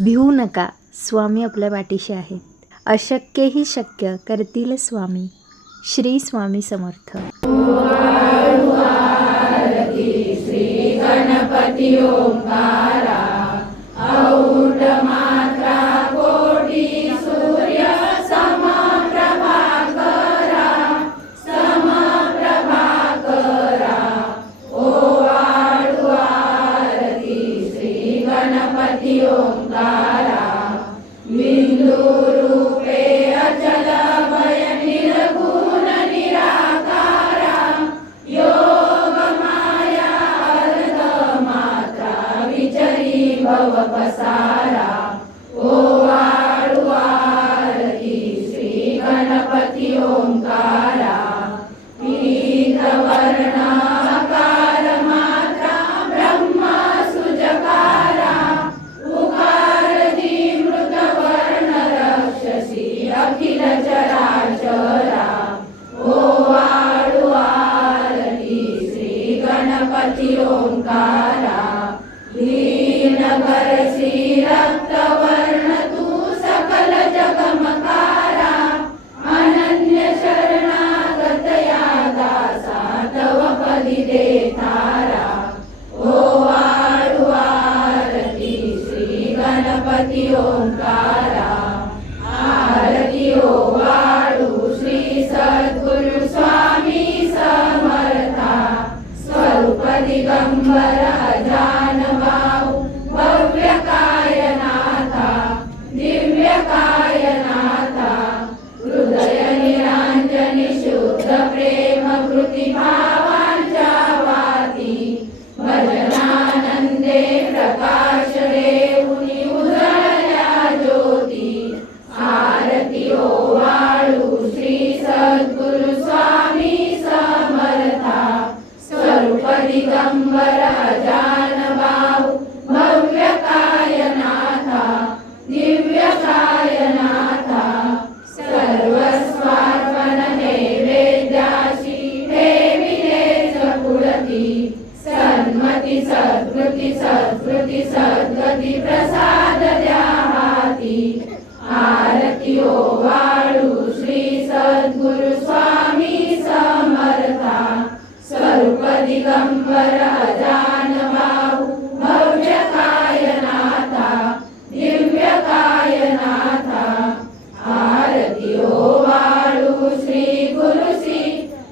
भिवू नका, स्वामी आपल्या पाठीशी आहेत. अशक्यही शक्य करतील स्वामी. श्री स्वामी समर्थ. श्री गणपती ओंकारा, औढ मात्रा कोटी सूर्य समप्रभाकरा, समप्रभाकरा. ओवाळू आरती श्री गणपती ओंकारा. बिंदू रूपे अचल भय निर्गुण निराकारा. योग माया अर्ध मात्रा विचरी भव पसारा. ओवाळू आरती श्री गणपती ओंकारा. पीत वर्ण अकार मात्रा ब्रह्म सुजकारा. उकार धीमृत वर्ण रक्षसी अखिल चराचरा. ओवाळू आरती श्री गणपती ओंकारा. दीन करसी रक्तवर्ण तू सकल जगमकारा. अनन्य शरणागत या दासा तव पदी दे तारा. ओवाळू आरती श्री गणपती ओंकारा. आरती ओवाळू श्री सद्गुरु स्वामी समर्था. स्वरूप दिगंबर अजान बाहू भव्य कायनाथा. दिव्य कायनाथा. हृदय निरांजनी शुद्ध प्रेम कृती भावांच्या वाती. भजनानंदे प्रकाश देऊनी उजळल्या ज्योती. आरती ओवाळू श्री सद्गुरु स्वामी समर्था. स्वरूप दिगंबर अजान बाहू भव्य कायनाथा. दिव्य कायनाथा. सर्वस्वार्पण नैवेद्याशी ठेविलेच पुढती. सन्मती सद्कृती सत्कृती सद्गती प्रसाद द्या हाती. आरती ओवाळू श्री सद्गुरु स्वामी समर्था. स्वरूप दिगंबर अजान बाहू भव्य कायनाथा. दिव्य कायनाथा. आरती ओवाळू श्री गुरुसी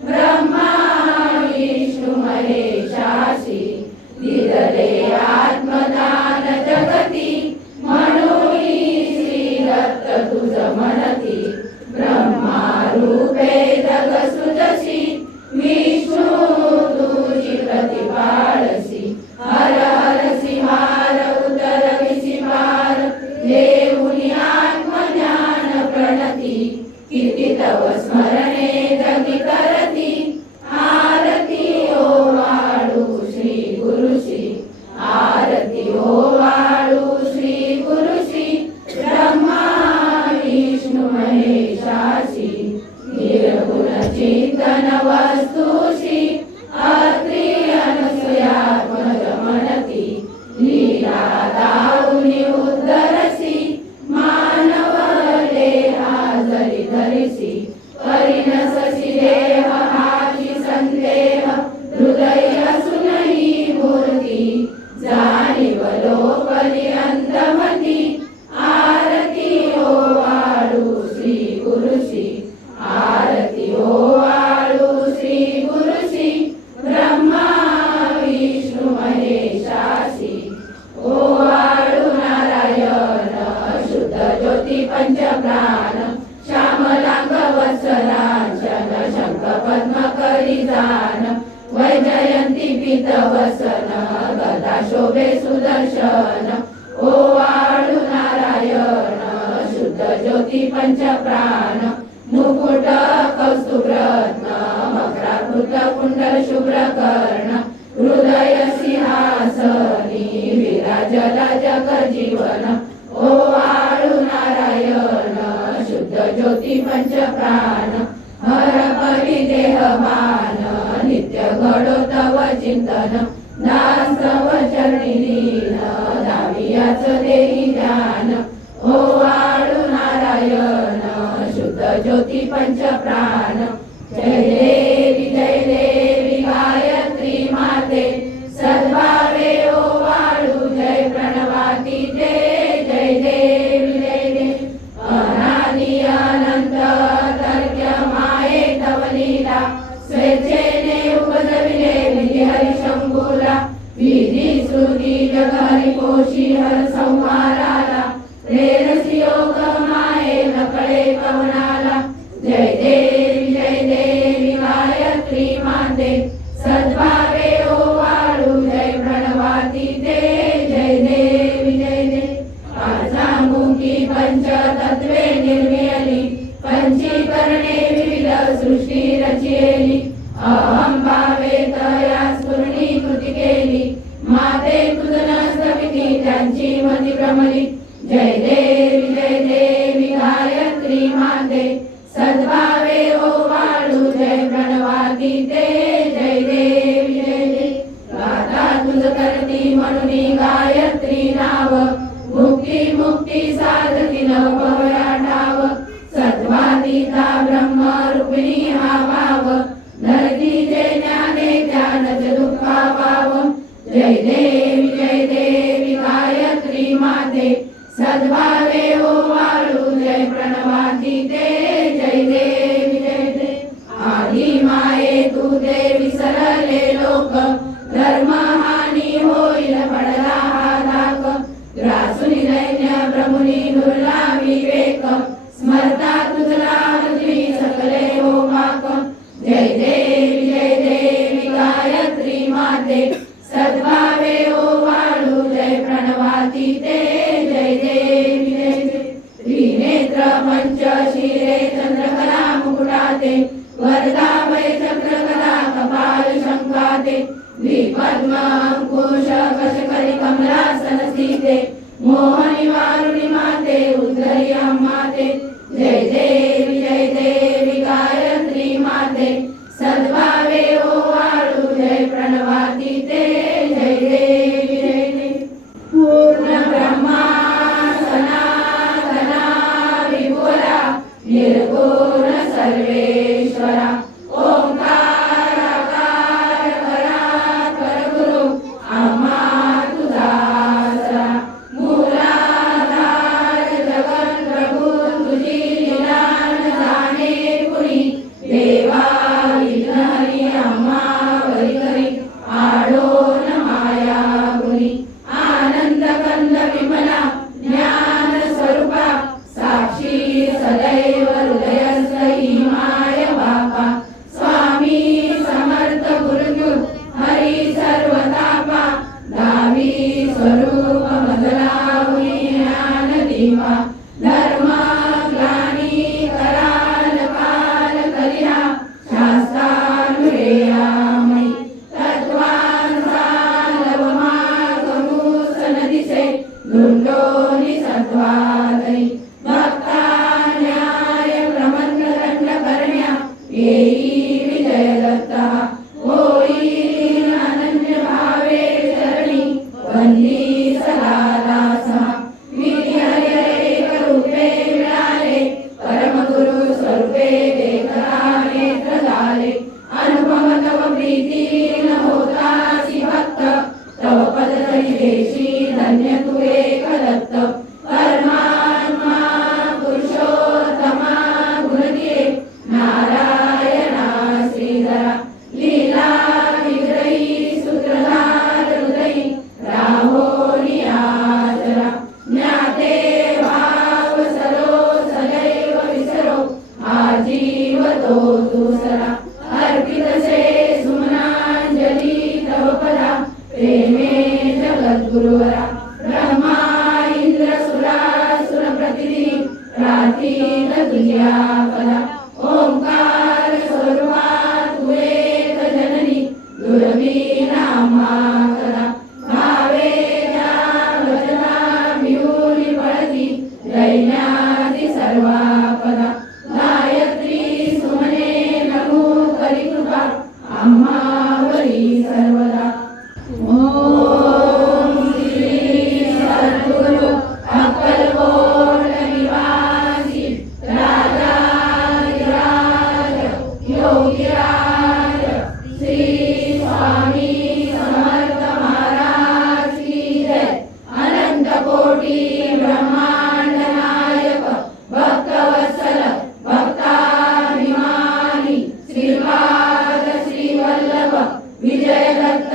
ब्रह्मा विष्णू महेशासी. दिदले आत्मदान जगती म्हणून श्री दत्त तुझ म्हणती. ब्रह्मा रूपे जग सुजसी विष्णू तुझी प्रतिपाळसी. हर हरसी भार उतरविसी भार देऊनी आत्मज्ञान प्रणती. किती तव स्मरणे जगी करती. आरती ओवाळू श्री गुरुसी. आरती ओवाळू श्री गुरुसी. ब्रह्मा विष्णू महेशासी. निर्गुण चिंतन वस्तुसी. अत्रि अनसूयात्मज म्हणती. लीला दाऊनी उद्धरसी. मानव देहा जरी धरिसी. परिणससी देह हाची संदेह. हृदय असूनही मूर्ती. जाणीव लोपली अंतमती. आरती ओवाळू श्री गुरुसी. आरती ओवाळू श्री गुरुसी. ब्रह्मा विष्णू महेशासी. ओवाळू नारायण शुद्ध ज्योती पंचप्राण. श्यामलांग वत्सलांचन शंख पद्म करी जान. वैजयंती पीत वसन गदा शोभे सुदर्शन. ओवाळू नारायण शुद्ध ज्योती पंचप्राण. मुकुट कौस्तुभरत्न मकराकृत कुंडल शुभ्र कर्ण. हृदय सिंहासनी विराजला जग जीवन. ओवाळू नारायण शुद्ध ज्योती पंचप्राण. हर परी देहमान नित्य घडो तव चिंतन. दास तव चरणी लीन दावी याच देही ज्ञान ओवाळू नारायण शुद्ध ज्योती पंचप्राण जय देवी गायत्री माते सद्भावे ओवाळू जय प्रणवाती जय देवी अनादि अनंत तर्क्य माये तव लीला स्वेच्छेने उपजविले विधी हरिशंभूला विधी श्रुती जग हरिकोशी हर संहाराला प्रेरसी योग माये नकळे कवनाला जय देवी गायत्री माते सद्भावे ओवाळू जय प्रणवाती जय देवी पाचामुखी पंचतत्वे निर्मियली पंचीकरणे विविध सृष्टी रचियली अहं भावे तया स्फुरणीकृती केली माते तुझ नसविती त्यांची मती भ्रमली जय देवी गायत्री माते सद्भावे ओवाळू जय प्रणवाती जय देवी गाता तुझ करती म्हणून गायत्री नाव मुक्ती साधती नव भवया ठाव सत्वातीता ब्रह्म रूपिणी हा भाव धरती जे ज्ञाने ज्ञानच दुःखा पाव जय देवी गायत्री माते सद्भावे ओवाळू जय प्रणवाती जय देवी आधी माये तू देवी सरले लोक धर्म हानी होईल पडला हा धाक ग्रासुनी दैन्य ब्रह्मुनी दुर्ला विवेक स्मरता तुझला पृथ्वी सकले हो पाक जय देवी गायत्री माते सद्भावे ओवाळू जय प्रणवाती जय देवी त्रिनेत्र पंचशिरे चंद्रकला मुकुटाते वरदाभय चक्रकला कपाल शंकाते द्विपद्म अंकुश कशकरी कमलासन सीते मोहनी वारुणी माते उद्धरी अम्माते जय देवी गायत्री माते सद्भावे ओवाळू जय प्रणवाती जय देवी पूर्ण ब्रह्मा सनातना विपुला निर्गुण सर्वेश्वरा ओंकाराकार परात्पर गुरु आम्हा तुझा आसरा मूलाधार जगत प्रभू तुझी लीला न जाणे कुणी देवा विघ्नहरी आम्हा वरी करी आडोन माया गुणी आनंद कंद विमला ज्ञान स्वरूपा साक्षी सदैव हृदयस्थी माय बापा स्वामी समर्थ गुरुदेव हरी सर्वतापा दावी स्वरूप मजलावी ज्ञान दीपा धर्म ग्लानी कराल काल कलिहा शास्त्रानुरेयामयी तत्वांचा लवमागमूस नदिसे धुंडोनी सत्वादरी भक्ता न्याय प्रमंडदंड करण्या येई विजय दत्ता होई अनन्य भावे चरणी वंदी सदा दासा विधी हरिहरेक रूपे मिळाले परमगुरु स्वरूपे देखता नेत्र झाले अनुपम तव प्रीती न होतासी भक्त तव पदतरी देशी धन्य तू एक दत्त परमात्मा पुरुषोत्तमा गुणदिये नारायणा श्रीधरा लीला विग्रही सूत्रधार हृदयी राहोनी आचरा ज्ञाते भाव सरो सदैव विसरो आजीव तो दुसरा अर्पितसे सुमनांजली तव पदा प्रेमे जगद्गुरुवरा ब्रह्मा इंद्र सुरासुर प्रतिदिनी प्रार्थीन तुझ्या पदा ओंकार स्वरूपा तू एक जननी दुर्वी नामा कदा भावे ज्या वचना भिऊनी पळती दैन्यादी सर्वा पदा गायत्री सुमने नमो करी कृपा आम्हावरी सर्वदा ओम श्री सद्गुरु कोटी ब्रह्मांड नायक भक्तवत्सल भक्ताभिमानी श्रीपाद श्रीवल्लभ विजय दत्त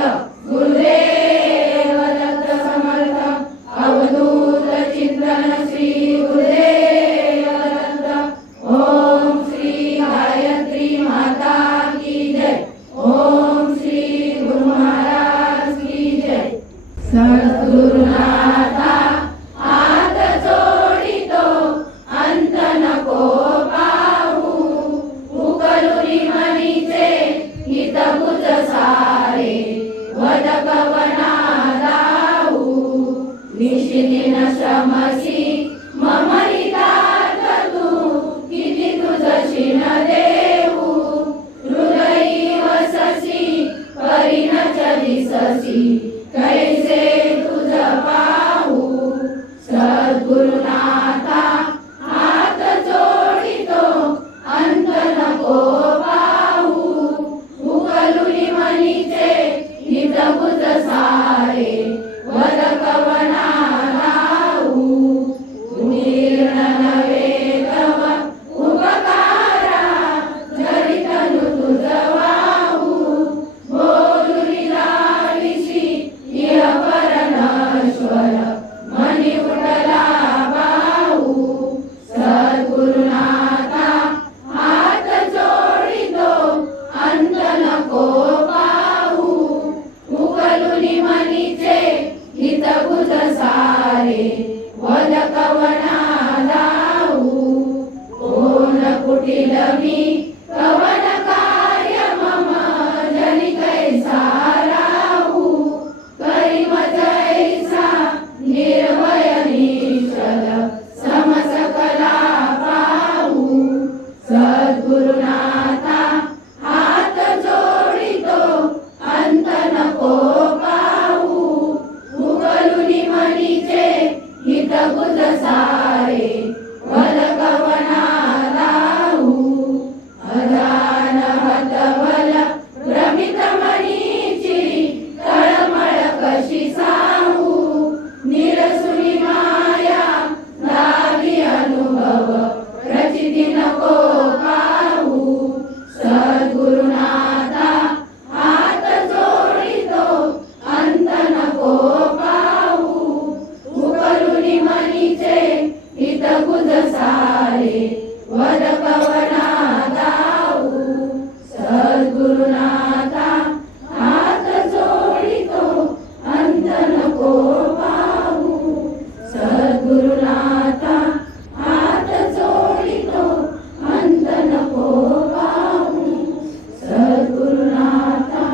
गुरुदेव दत्त समर्थ अवधूत चिंतन श्री गुरुदेव दत्त। ओम श्री गायत्री माता की जय। ओम श्री गुरु महाराज की जय। सद्गुरुनाथा हात जोडितो अंत नको पाहू उकलुरी मनीचे हितभुज सारे वद कवना दाऊ निशिदिन श्रमसी मम हितार्थ तू किती तुझशीन देऊ हृदयी वससी परिण च दिससी कैसे तुझ पाहू सद्गुरुनाथा हात जोडितो अंत नको पाहू उकलुरी मनीचे हितभुज सारे वद कवना लावू उदीर्ण नवे तव उपकारा जरी तनु तुझ वाहू बोलुरी लाविशी इह पर नश्वर मनी उठला बाहू सद्गुरुनाथा हात जोडितो अंत नको पाहू उकलुनी मनीचे हितभुज सारे वद कवना लावू कोण कुटिल मी कवन कार्य मम जनी कैसा राहू करी मज ऐसा निर्भय निश्चल समसकला पाहू सद्गुरुनाथा हात जोडितो अंत नको पाहू उकलुनी मनीचे हितभुज सारे वद कवना लावू अजान हतबल भ्रमित मनीची तळमळ कशी सांगू निरसुनी माया लावी अनुभव प्रचिती नको पाहू सद्गुरुनाथा हात जोडितो अंत नको पाहू उकलुनी मनीचे हितभुज सारे वद कवना दाऊ सद्गुरुनाथा हात जोडितो अंत नको पाहू सद्गुरुनाथा हात जोडितो अंत नको पाहू सद्गुरुनाथा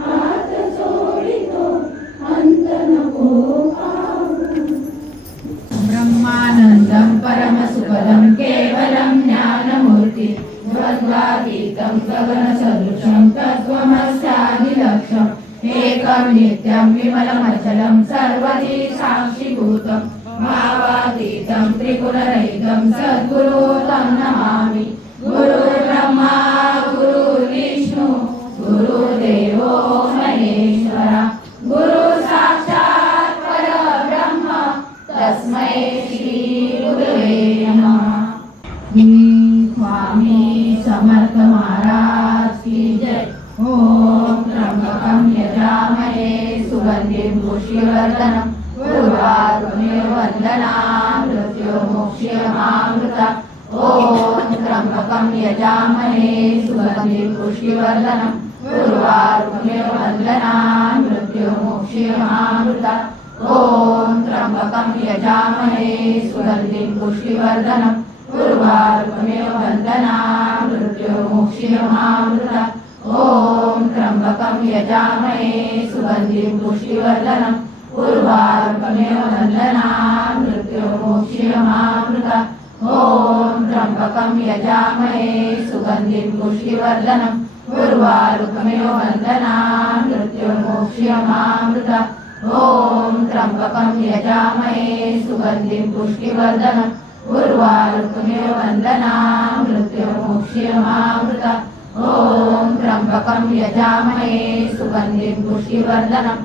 हात जोडितो अंत नको पाहू। ब्रह्मानंदं परमसुखदं केवलं ज्ञानमूर्ति द्वन्द्वातीतं गगनसदृशं तत्त्वमस्यादिलक्ष्यम् एकं नित्यं विमलमचलं सर्वधी साक्षिभूतं भावातीतं त्रिगुणरहितं सद्गुरुं नमामि। गुरुर्ब्रह्मा गुरुर्विष्णु गुरुदेवो महेश्वरा गुरु साक्षात् परब्रह्म तस्मै श्री गुरुवे नमः। स्वामी समर्थ महाराज की जय। ओम त्र्यंबकं यजामहे सुगन्धिं पुष्टिवर्धनम् उर्वारुकमिव वन्दनात् मृत्युर्मुक्षीयमामृता। ओम त्र्यंबकं यजामहे सुगन्धिं पुष्टिवर्धनम् उर्वारुकमिव वन्दनात् मृत्युर्मुक्षीयमामृता। ओम त्र्यंबकं यजामहे सुगन्धिं पुष्टिवर्धनम् उर्वारुकमिव वन्दनात् मृत्युर्मुक्षीयमामृता। ओम त्र्यंबकं यजामहे सुगन्धिं पुष्टिवर्धनम् उर्वारुकमिव वन्दनात् मृत्युर्मुक्षीयमामृता। ओम त्र्यंबकं यजामहे सुगन्धिं पुष्टिवर्धनम् उर्वारुकमिव वन्दनात् मृत्युर्मुक्षीयमामृता। ओम त्र्यंबकं यजामहे सुगन्धिं पुष्टिवर्धनम् उर्वारुकमिव वन्दनात् मृत्युर्मुक्षीयमामृता। ओम त्र्यंबकं यजामहे सुगन्धिं पुष्टिवर्धनम्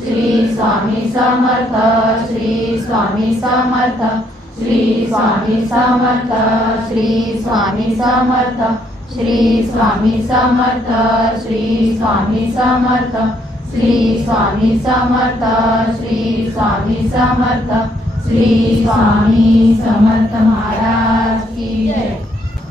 श्री स्वामी समर्थ, श्री स्वामी समर्थ, श्री स्वामी समर्थ, श्री स्वामी समर्थ, श्री स्वामी समर्थ, श्री स्वामी समर्थ, श्री स्वामी समर्थ, श्री स्वामी समर्थ, श्री स्वामी समर्थ महाराज की जय।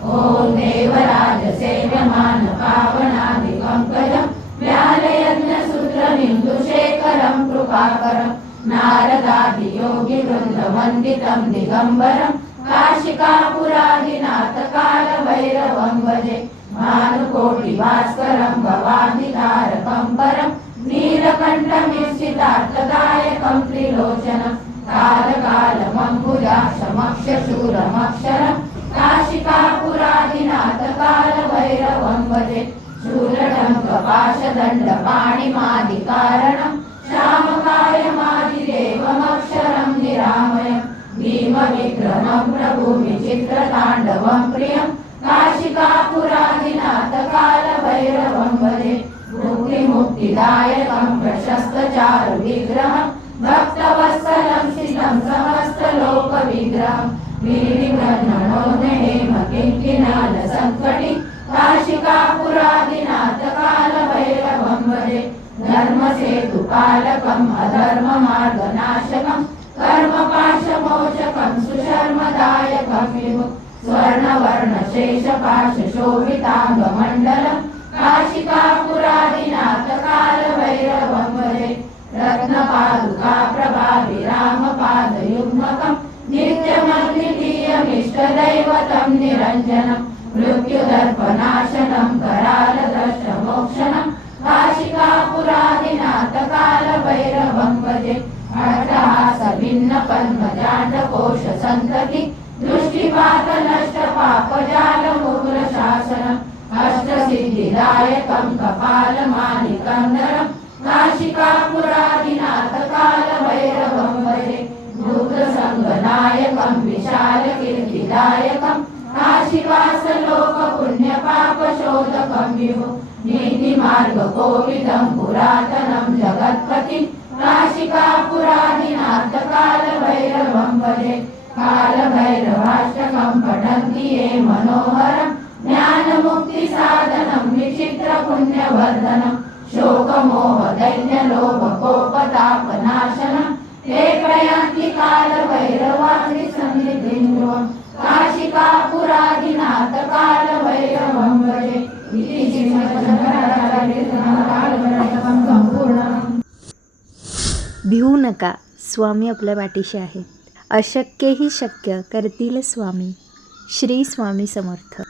ओम देवराज सेव्यमान पावनादि पंकजं व्यालयज्ञसूत्रनिन्दुशेखरं कृपाकरं नारदादि योगी वृन्दवन्दितं दिगम्बरं काशिकापुरादिनाथ कालभैरवं भजे भानुकोटिभास्करं भवादितारकं परं नीलकण्ठमीशितार्थदायकं त्रिलोचनं कालकालमम्बुजाक्षमक्षशूरमक्षरं काशिकापुरादिनाथ कालभैरवं भजे शूलटङ्कपाशदण्डपाणिमादिकारणं श्यामकायमादिदेवमक्षरं निरामयं भीमविक्रमं प्रभुविचित्रताण्डवं प्रियं काशिकापुरादिनाथ कालभैरवं भजे मुक्तिमुक्तिदायकं प्रशस्तचारुविग्रहं भक्तवत्सलं शितं समस्तलोकविग्रहं वीरिब्रह्मणोदहेमकिङ्किणालसङ्कटि काशिकापुरादिनाथ कालभैरवं भजे धर्मसेतुपालकम् अधर्ममार्गनाशकं कर्मपाशमोचकं सुशर्मदायकं विभुं स्वर्णवर्णशेषपाशशोभिताङ्गमण्डलं काशिकापुरादिनाथ कालभैरवं भजे रत्नपादुकाप्रभाविरामपादयुग्मकं नित्यमग्निप्रियमिष्टदैवतं निरञ्जनं मृत्युदर्पनाशनं करालदर्शमोक्षणं काशिकापुरादिनाथ कालभैरवं भजे अट्टहासभिन्नपद्मजाण्डकोशसन्तति दृष्टिपातनष्टपापजालमुग्रशासनम् अष्टसिद्धिदायकं कपालमालिकं नरं काशिकापुरादिनाथ कालभैरवं भजे भूतसङ्गनायकं विशालकीर्तिदायकं काशीवासलोकपुण्यपापशोधकं विभुं नीतिमार्गकोविदं पुरातनं जगत्पतिं काशिकापुरादिनाथ कालभैरवं भजे कालभैरवाष्टकं पठन्ति ये मनोहरं ज्ञानमुक्तिसाधनं विचित्रपुण्यवर्धनं शोकमोहदैन्यलोभकोपतापनाशनं ते प्रयान्ति कालभैरवादिसन्निधिं ध्रुवं काशिकापुरादिनाथ कालभैरवं भजे इति श्रीमद्भगवद्गीताकालभैरवं संपूर्णम्। भिवू नका, स्वामी आपल्या पाठीशी आहेत. अशक्यही शक्य करतील स्वामी. श्री स्वामी समर्थ.